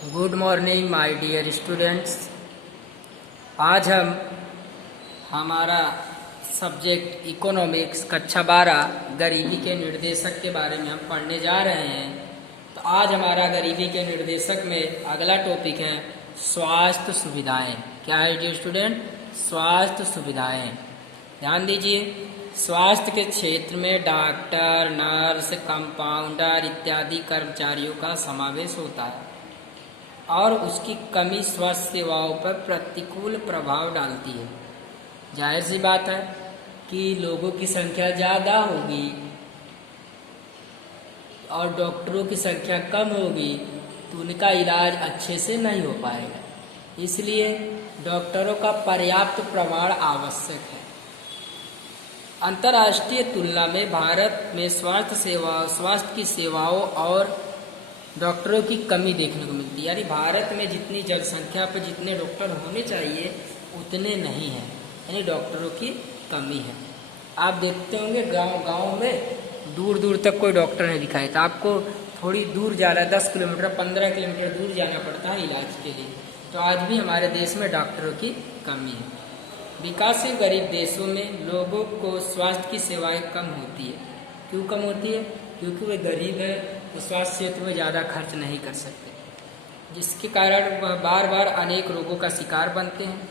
Good morning my dear students. आज हमारा subject economics कक्षा 12 गरीबी के निर्देशक के बारे में हम पढ़ने जा रहे हैं। तो आज हमारा गरीबी के निर्देशक में अगला टॉपिक है स्वास्थ्य सुविधाएं। क्या है डियर स्टूडेंट? स्वास्थ्य सुविधाएं। ध्यान दीजिए, स्वास्थ्य के क्षेत्र में डॉक्टर, नर्स, कंपाउंडर इत्यादि कर्मचारियों का समावेश होता है और उसकी कमी स्वास्थ्य सेवाओं पर प्रतिकूल प्रभाव डालती है। जाहिर सी बात है कि लोगों की संख्या ज़्यादा होगी और डॉक्टरों की संख्या कम होगी तो उनका इलाज अच्छे से नहीं हो पाएगा। इसलिए डॉक्टरों का पर्याप्त प्रमाण आवश्यक है। अंतर्राष्ट्रीय तुलना में भारत में स्वास्थ्य की सेवाओं और डॉक्टरों की कमी देखने को मिलती है। यानी भारत में जितनी जनसंख्या पर जितने डॉक्टर होने चाहिए उतने नहीं हैं, यानी डॉक्टरों की कमी है। आप देखते होंगे गांव में दूर दूर तक कोई डॉक्टर नहीं दिखाई देता। आपको थोड़ी दूर जाना, 10 किलोमीटर 15 किलोमीटर दूर जाना पड़ता है इलाज के लिए। तो आज भी हमारे देश में डॉक्टरों की कमी है। विकासशील गरीब देशों में लोगों को स्वास्थ्य की सेवाएं कम होती है। क्यों कम होती है? क्योंकि वे गरीब है तो स्वास्थ्य क्षेत्र में ज़्यादा खर्च नहीं कर सकते, जिसके कारण वह बार बार अनेक रोगों का शिकार बनते हैं।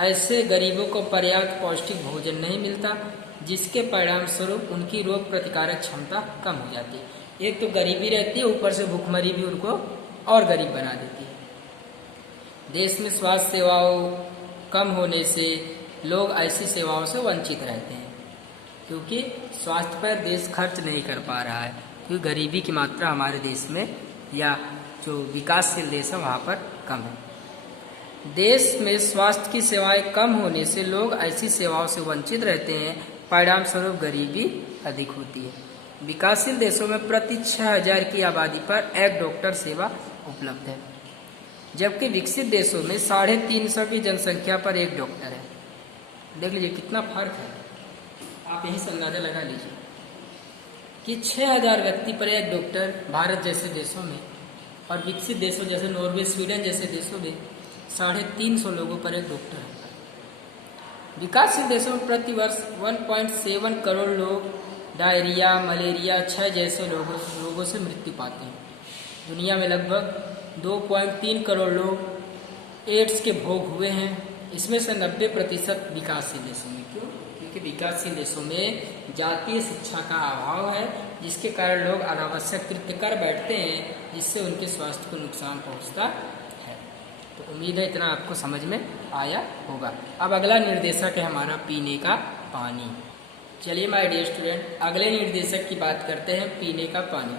ऐसे गरीबों को पर्याप्त पौष्टिक भोजन नहीं मिलता, जिसके परिणाम स्वरूप उनकी रोग प्रतिकारक क्षमता कम हो जाती है। एक तो गरीबी रहती है, ऊपर से भूखमरी भी उनको और गरीब बना देती है। देश में स्वास्थ्य सेवाओं कम होने से लोग ऐसी सेवाओं से वंचित रहते हैं, क्योंकि स्वास्थ्य पर देश खर्च नहीं कर पा रहा है, क्योंकि गरीबी की मात्रा हमारे देश में या जो विकासशील देश है वहाँ पर कम है। देश में स्वास्थ्य की सेवाएं कम होने से लोग ऐसी सेवाओं से वंचित रहते हैं, परिणाम स्वरूप गरीबी अधिक होती है। विकासशील देशों में प्रति 6000 की आबादी पर एक डॉक्टर सेवा उपलब्ध है, जबकि विकसित देशों में 350 की जनसंख्या पर एक डॉक्टर है। देख लीजिए कितना फर्क है। आप यही से अंदाजा लगा लीजिए कि 6000 व्यक्ति पर एक डॉक्टर भारत जैसे देशों में, और विकसित देशों जैसे नॉर्वे, स्वीडन जैसे देशों में 350 लोगों पर एक डॉक्टर है। विकासशील देशों में प्रतिवर्ष 1.7 करोड़ लोग डायरिया, मलेरिया, क्षय जैसे रोगों से मृत्यु पाते हैं। दुनिया में लगभग 2.3 करोड़ लोग एड्स के भोग हुए हैं। इसमें से 90% विकासशील देशों में। क्यों? क्योंकि विकासशील देशों में जातीय शिक्षा का अभाव है, जिसके कारण लोग अनावश्यक कृत्य कर बैठते हैं, जिससे उनके स्वास्थ्य को नुकसान पहुंचता है। तो उम्मीद है इतना आपको समझ में आया होगा। अब अगला निर्देशक है हमारा पीने का पानी। चलिए माय डियर स्टूडेंट, अगले निर्देशक की बात करते हैं, पीने का पानी।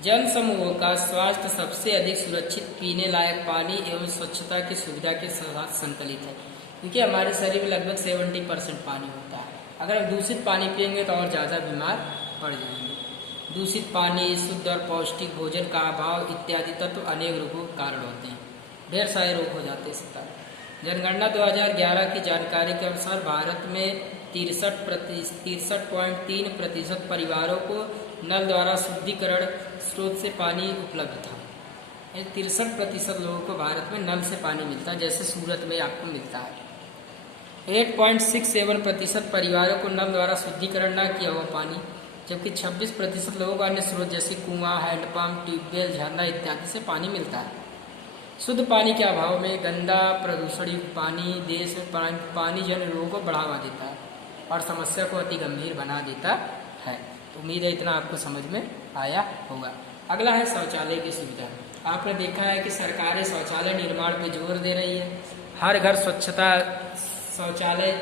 जन समूहों का स्वास्थ्य सबसे अधिक सुरक्षित पीने लायक पानी एवं स्वच्छता की सुविधा के साथ संकलित है, क्योंकि हमारे शरीर में लगभग 70% पानी होता है। अगर हम दूषित पानी पिएंगे तो और ज़्यादा बीमार पड़ जाएंगे। दूषित पानी, शुद्ध और पौष्टिक भोजन का अभाव इत्यादि तत्व अनेक रोगों के कारण होते हैं। ढेर सारे रोग हो जाते हैं इस कारण। जनगणना 2011 की जानकारी के अनुसार भारत में 63.3% परिवारों को नल द्वारा शुद्धिकरण स्रोत से पानी उपलब्ध था। 63% लोगों को भारत में नल से पानी मिलता है, जैसे सूरत में आपको मिलता है। 8.67% परिवारों को नल द्वारा शुद्धिकरण न किया हुआ पानी, जबकि 26% लोगों को अन्य स्रोत जैसे कुआं, हैंडपंप, ट्यूबवेल, झरना इत्यादि से पानी मिलता है। शुद्ध पानी के अभाव में गंदा प्रदूषण युक्त पानी देश में पानी जन्य रोगों को बढ़ावा देता है और समस्या को अति गंभीर बना देता है। तो उम्मीद है इतना आपको समझ में आया होगा। अगला है शौचालय की सुविधा। आपने देखा है कि सरकारें शौचालय निर्माण पर जोर दे रही है। हर घर स्वच्छता शौचालय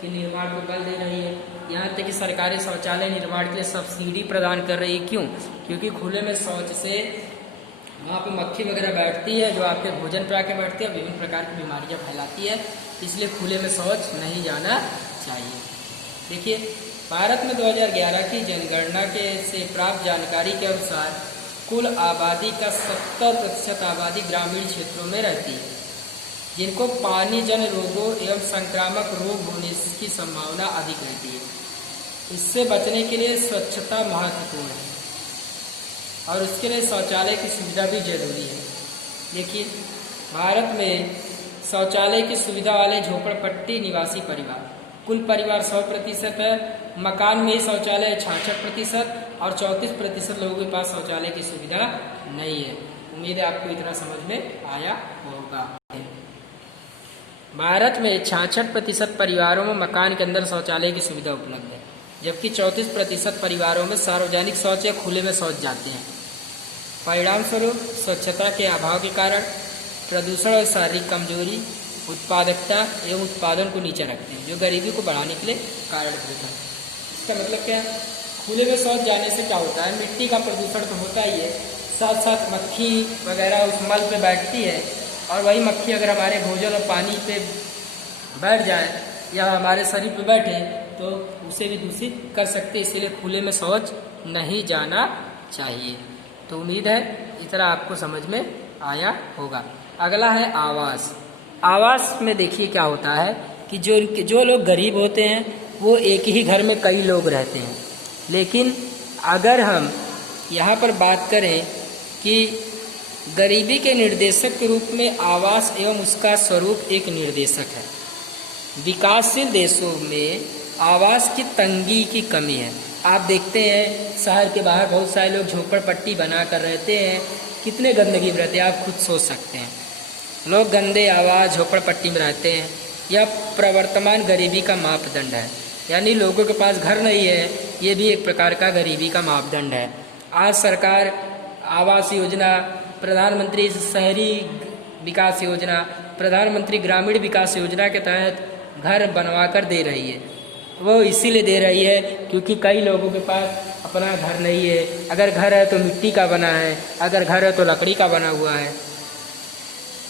के निर्माण को बल दे रही है। यहाँ तक कि सरकारें शौचालय निर्माण के लिए सब्सिडी प्रदान कर रही है। क्यों? क्योंकि खुले में शौच से वहाँ पे मक्खी वगैरह बैठती है, जो आपके भोजन पर आके बैठती है, विभिन्न प्रकार की बीमारियाँ फैलाती है। इसलिए खुले में शौच नहीं जाना चाहिए। देखिए, भारत में 2011 की जनगणना से प्राप्त जानकारी के अनुसार कुल आबादी का 70% आबादी ग्रामीण क्षेत्रों में रहती है, जिनको पानी जन्य रोगों एवं संक्रामक रोग होने की संभावना अधिक रहती है। इससे बचने के लिए स्वच्छता महत्वपूर्ण है और उसके लिए शौचालय की सुविधा भी जरूरी है। देखिए, भारत में शौचालय की सुविधा वाले झोपड़पट्टी निवासी परिवार कुल परिवार 100% है, मकान में ही शौचालय 66% और 34% लोगों के पास शौचालय की सुविधा नहीं है। उम्मीद है आपको इतना समझ में आया होगा। भारत में 66% परिवारों में मकान के अंदर शौचालय की सुविधा उपलब्ध है, जबकि 34% परिवारों में सार्वजनिक शौच या खुले में शौच जाते हैं। परिणाम स्वरूप स्वच्छता के अभाव के कारण प्रदूषण और शारीरिक कमजोरी उत्पादकता एवं उत्पादन को नीचे रखते हैं, जो गरीबी को बढ़ाने के लिए कारणभूत है। इसका मतलब क्या है? खुले में शौच जाने से क्या होता है? मिट्टी का प्रदूषण तो होता ही है, साथ साथ मक्खी वगैरह उस मल पे बैठती है, और वही मक्खी अगर हमारे भोजन और पानी पे बैठ जाए या हमारे शरीर पे बैठे तो उसे भी दूषित कर सकते, इसलिए खुले में शौच नहीं जाना चाहिए। तो उम्मीद है इतना आपको समझ में आया होगा। अगला है आवास। आवास में देखिए क्या होता है कि जो लोग गरीब होते हैं वो एक ही घर में कई लोग रहते हैं, लेकिन अगर हम यहाँ पर बात करें कि गरीबी के निर्देशक के रूप में आवास एवं उसका स्वरूप एक निर्देशक है। विकासशील देशों में आवास की तंगी की कमी है। आप देखते हैं शहर के बाहर बहुत सारे लोग झोपड़पट्टी बना कर रहते हैं, कितने गंदगी में रहते हैं आप खुद सोच सकते हैं। लोग गंदे आवास झोपड़पट्टी में रहते हैं। यह प्रवर्तमान गरीबी का मापदंड है, यानी लोगों के पास घर नहीं है, ये भी एक प्रकार का गरीबी का मापदंड है। आज सरकार आवास योजना, प्रधानमंत्री शहरी विकास योजना, प्रधानमंत्री ग्रामीण विकास योजना के तहत घर बनवा कर दे रही है। वो इसीलिए दे रही है क्योंकि कई लोगों के पास अपना घर नहीं है। अगर घर है तो मिट्टी का बना है, अगर घर है तो लकड़ी का बना हुआ है।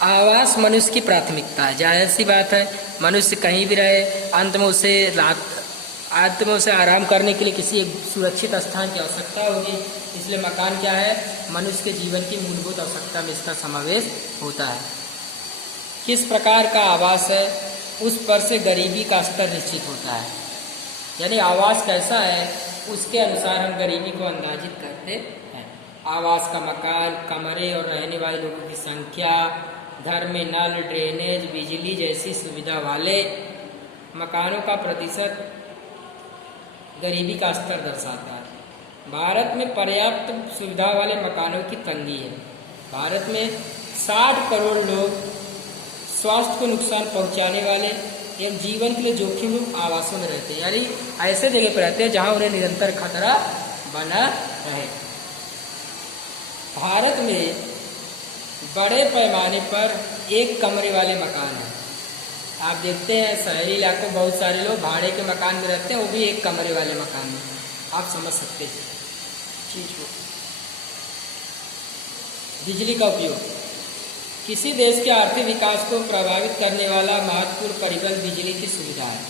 आवास मनुष्य की प्राथमिकता है, जाहिर सी बात है। मनुष्य कहीं भी रहे, अंत में उसे आराम करने के लिए किसी एक सुरक्षित स्थान की आवश्यकता होगी, इसलिए मकान क्या है? मनुष्य के जीवन की मूलभूत आवश्यकता में इसका समावेश होता है। किस प्रकार का आवास है उस पर से गरीबी का स्तर निश्चित होता है, यानी आवास कैसा है उसके अनुसार हम गरीबी को अंदाजित करते हैं। आवास का मकान, कमरे और रहने वाले लोगों की संख्या, घर में नल, ड्रेनेज, बिजली जैसी सुविधा वाले मकानों का प्रतिशत गरीबी का स्तर दर्शाता है। भारत में पर्याप्त सुविधा वाले मकानों की तंगी है। भारत में 60 करोड़ लोग स्वास्थ्य को नुकसान पहुंचाने वाले एवं जीवन के लिए जोखिम आवासों में रहते हैं, यानी ऐसे जगह पर रहते हैं जहां उन्हें निरंतर खतरा बना रहे। भारत में बड़े पैमाने पर एक कमरे वाले मकान हैं। आप देखते हैं शहरी इलाकों में बहुत सारे लोग भाड़े के मकान में रहते हैं, वो भी एक कमरे वाले मकान में। आप समझ सकते हैं चीज को। बिजली का उपयोग। किसी देश के आर्थिक विकास को प्रभावित करने वाला महत्वपूर्ण परिबल बिजली की सुविधा है।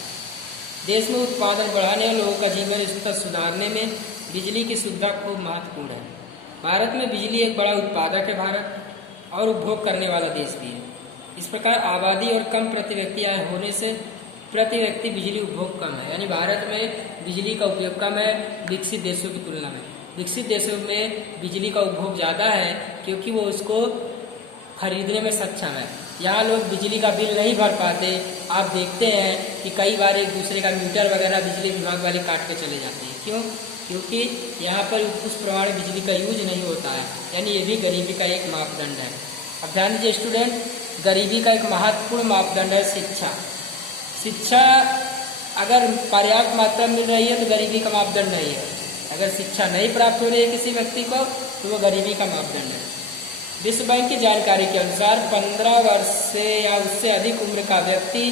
देश में उत्पादन बढ़ाने और लोगों का जीवन स्तर सुधारने में बिजली की सुविधा खूब महत्वपूर्ण है। भारत में बिजली एक बड़ा उत्पादक है भारत और उपभोग करने वाला देश भी है। इस प्रकार आबादी और कम प्रति व्यक्ति आय होने से प्रति व्यक्ति बिजली उपभोग कम है, यानी भारत में बिजली का उपयोग कम है विकसित देशों की तुलना में। विकसित देशों में बिजली का उपभोग ज़्यादा है क्योंकि वो उसको खरीदने में सक्षम है। यहाँ लोग बिजली का बिल नहीं भर पाते। आप देखते हैं कि कई बार एक दूसरे का मीटर वगैरह बिजली विभाग वाले काट के चले जाते हैं। क्यों? क्योंकि यहाँ पर उस प्रमाण बिजली का यूज नहीं होता है, यानी ये भी गरीबी का एक मापदंड है। अब ध्यान दीजिए स्टूडेंट, गरीबी का एक महत्वपूर्ण मापदंड है शिक्षा। शिक्षा अगर पर्याप्त मात्रा में मिल रही है तो गरीबी का मापदंड नहीं है। अगर शिक्षा नहीं प्राप्त हो रही है किसी व्यक्ति को तो वो गरीबी का मापदंड है। विश्व बैंक की जानकारी के अनुसार 15 वर्ष से या उससे अधिक उम्र का व्यक्ति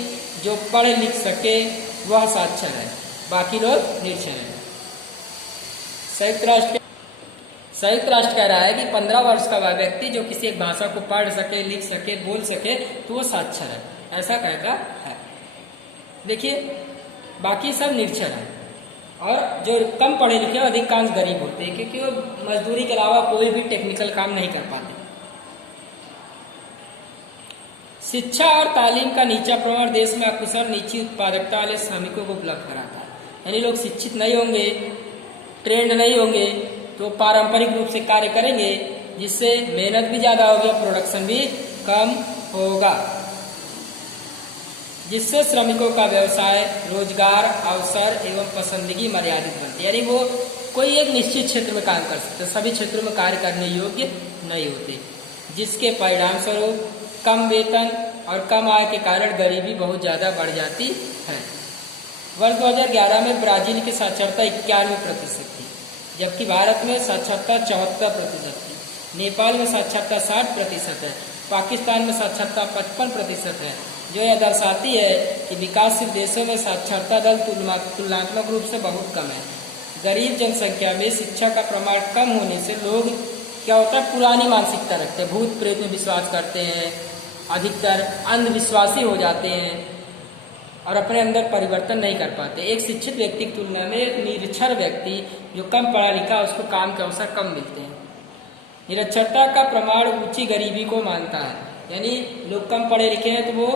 जो पढ़ लिख सके वह साक्षर है, बाकी लोग निरक्षर हैं। संयुक्त राष्ट्र कह रहा है कि 15 वर्ष का वह व्यक्ति जो किसी एक भाषा को पढ़ सके, लिख सके, बोल सके तो वो साक्षर है, ऐसा कहता है। देखिए बाकी सब निरक्षर हैं और जो कम पढ़े लिखे अधिकांश गरीब होते हैं क्योंकि वो मजदूरी के अलावा कोई भी टेक्निकल काम नहीं कर पाते। शिक्षा और तालीम का नीचा प्रमाण देश में अकुशल नीची उत्पादकता वाले श्रमिकों को उपलब्ध कराता है, यानी लोग शिक्षित नहीं होंगे, ट्रेंड नहीं होंगे तो पारंपरिक रूप से कार्य करेंगे जिससे मेहनत भी ज़्यादा होगी और प्रोडक्शन भी कम होगा, जिससे श्रमिकों का व्यवसाय, रोजगार, अवसर एवं पसंदगी मर्यादित बनती है। यानी वो कोई एक निश्चित क्षेत्र में काम कर सकते, सभी क्षेत्रों में कार्य करने योग्य नहीं होते, जिसके परिणाम स्वरूप कम वेतन और कम आय के कारण गरीबी बहुत ज़्यादा बढ़ जाती है। वर्ष 2011 में ब्राजील की साक्षरता 91% थी, जबकि भारत में साक्षरता 74% थी। नेपाल में साक्षरता 60% है। पाकिस्तान में साक्षरता 55% है, जो यह दर्शाती है कि विकासशील देशों में साक्षरता दर तुलनात्मक रूप से बहुत कम है। गरीब जनसंख्या में शिक्षा का प्रमाण कम होने से लोग क्या होता है, पुरानी मानसिकता रखते हैं, भूत प्रेत में विश्वास करते हैं, अधिकतर अंधविश्वासी हो जाते हैं और अपने अंदर परिवर्तन नहीं कर पाते। एक शिक्षित व्यक्ति की तुलना में एक निरक्षर व्यक्ति जो कम पढ़ा लिखा, उसको काम के अवसर कम मिलते हैं। निरक्षरता का प्रमाण ऊंची गरीबी को मानता है, यानी लोग कम पढ़े लिखे हैं तो वो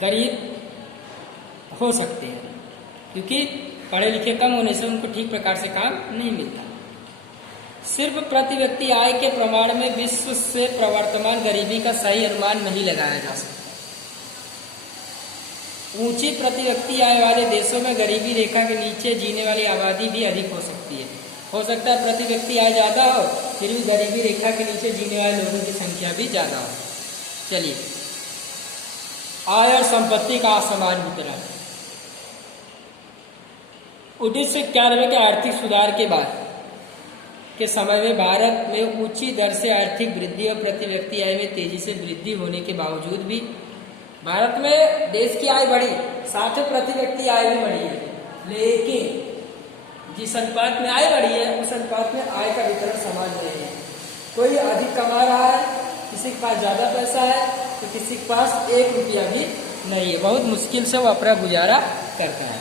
गरीब हो सकते हैं, क्योंकि पढ़े लिखे कम होने से उनको ठीक प्रकार से काम नहीं मिलता। सिर्फ प्रति व्यक्ति आय के प्रमाण में विश्व से प्रवर्तमान गरीबी का सही अनुमान नहीं लगाया जा सकता। ऊंची प्रति व्यक्ति आय वाले देशों में गरीबी रेखा के नीचे जीने वाली आबादी भी अधिक हो सकती है। हो सकता है प्रति व्यक्ति आय ज़्यादा हो, फिर भी गरीबी रेखा के नीचे जीने वाले लोगों की संख्या भी ज़्यादा हो। चलिए, आय और संपत्ति का असमान वितरण। 1991 के आर्थिक सुधार के बाद के समय में भारत में ऊंची दर से आर्थिक वृद्धि और प्रति व्यक्ति आय में तेजी से वृद्धि होने के बावजूद भी भारत में देश की आय बढ़ी, साथ ही प्रति व्यक्ति आय भी बढ़ी है, लेकिन जिस अनुपात में आय बढ़ी है उस अनुपात में आय का वितरण समान नहीं है। कोई अधिक कमा रहा है, किसी के पास ज़्यादा पैसा है तो किसी के पास 1 रुपया भी नहीं है। बहुत मुश्किल से वो अपना गुजारा करता है।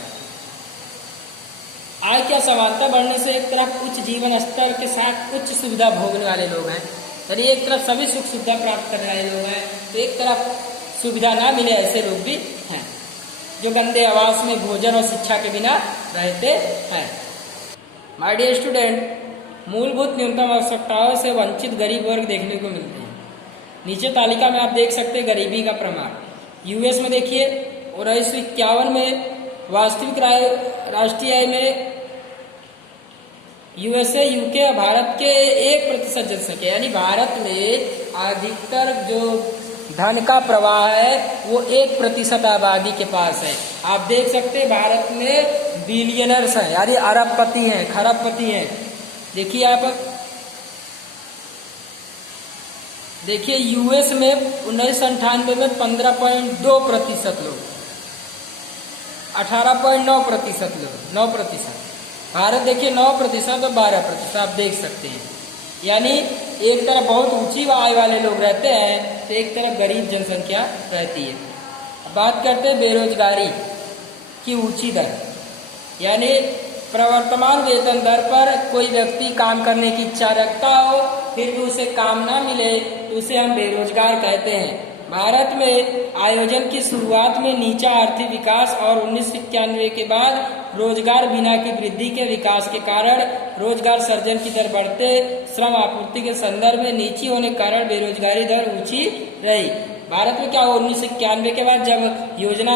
आय की असमानता बढ़ने से एक तरफ उच्च जीवन स्तर के साथ उच्च सुविधा भोगने वाले लोग हैं, यानी एक तरफ सभी सुख सुविधा प्राप्त करने वाले लोग हैं, तो एक तरफ सुविधा ना मिले ऐसे लोग भी हैं, जो गंदे आवास में भोजन और शिक्षा के बिना रहते हैं। माय डियर स्टूडेंट, मूलभूत न्यूनतम आवश्यकताओं से वंचित गरीब वर्ग देखने को मिलते हैं। नीचे तालिका में आप देख सकते हैं गरीबी का प्रमाण। यूएस में देखिए 1951 में वास्तविक राष्ट्रीय आय में यूएसए, यूके, भारत के 1% जनसंख्या, यानी भारत में अधिकतर जो धन का प्रवाह है वो 1% आबादी के पास है। आप देख सकते हैं भारत में बिलियनर्स हैं, यानी अरबपति हैं, खरबपति हैं। देखिए आप, देखिए यूएस में 1998 में 15.2% लोग, 18.9% लोग, 9%। भारत देखिए 9% और 12%, आप देख सकते हैं। यानी एक तरफ बहुत ऊंची आय वाले लोग रहते हैं तो एक तरफ गरीब जनसंख्या रहती है। अब बात करते हैं बेरोजगारी की ऊंची दर, यानी प्रवर्तमान वेतन दर पर कोई व्यक्ति काम करने की इच्छा रखता हो फिर भी उसे काम ना मिले तो उसे हम बेरोजगार कहते हैं। भारत में आयोजन की शुरुआत में नीचा आर्थिक विकास और 1991 के बाद रोजगार बिना की वृद्धि के विकास के कारण रोजगार सर्जन की दर बढ़ते श्रम आपूर्ति के संदर्भ में नीची होने के कारण बेरोजगारी दर ऊंची रही। भारत में क्या हुआ, 1991 के बाद जब योजना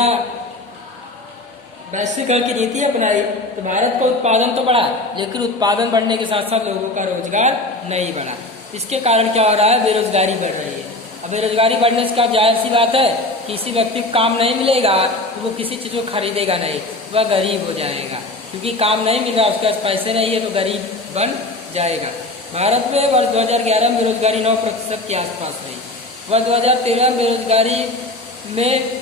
वैश्वीकरण की नीति अपनाई तो भारत का उत्पादन तो बढ़ा, लेकिन उत्पादन बढ़ने के साथ साथ लोगों का रोजगार नहीं बढ़ा। इसके कारण क्या हो रहा है, बेरोजगारी बढ़ रही है। अब बेरोजगारी बढ़ने से क्या जाहिर सी बात है, किसी व्यक्ति को काम नहीं मिलेगा तो वो किसी चीज़ को खरीदेगा नहीं, वह गरीब हो जाएगा, क्योंकि काम नहीं मिल रहा, उसके पास पैसे नहीं है तो गरीब बन जाएगा। भारत में वर्ष 2011 में बेरोजगारी 9% के आसपास रही। वर्ष 2013 में बेरोजगारी में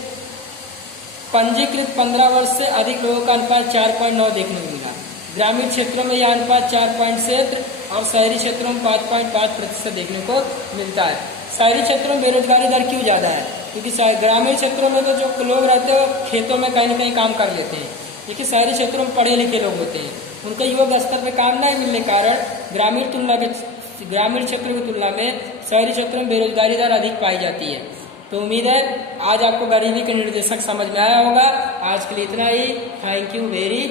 पंजीकृत 15 वर्ष से अधिक लोगों का अनुपात 4.9 देखने को मिला। ग्रामीण क्षेत्रों में यह अनुपात 4.7 और शहरी क्षेत्रों में 5.5% देखने को मिलता है। शहरी क्षेत्रों में बेरोजगारी दर क्यों ज़्यादा है, क्योंकि ग्रामीण क्षेत्रों में तो जो लोग रहते हैं वो खेतों में कहीं ना कहीं काम कर लेते हैं, लेकिन शहरी क्षेत्रों में पढ़े लिखे लोग होते हैं, उनके योग्य स्तर पर काम नहीं मिलने के कारण ग्रामीण क्षेत्रों की तुलना में शहरी क्षेत्रों में बेरोजगारी दर अधिक पाई जाती है। तो उम्मीद है आज आपको गरीबी के निर्देशक समझ में आया होगा। आज के लिए इतना ही। Thank you very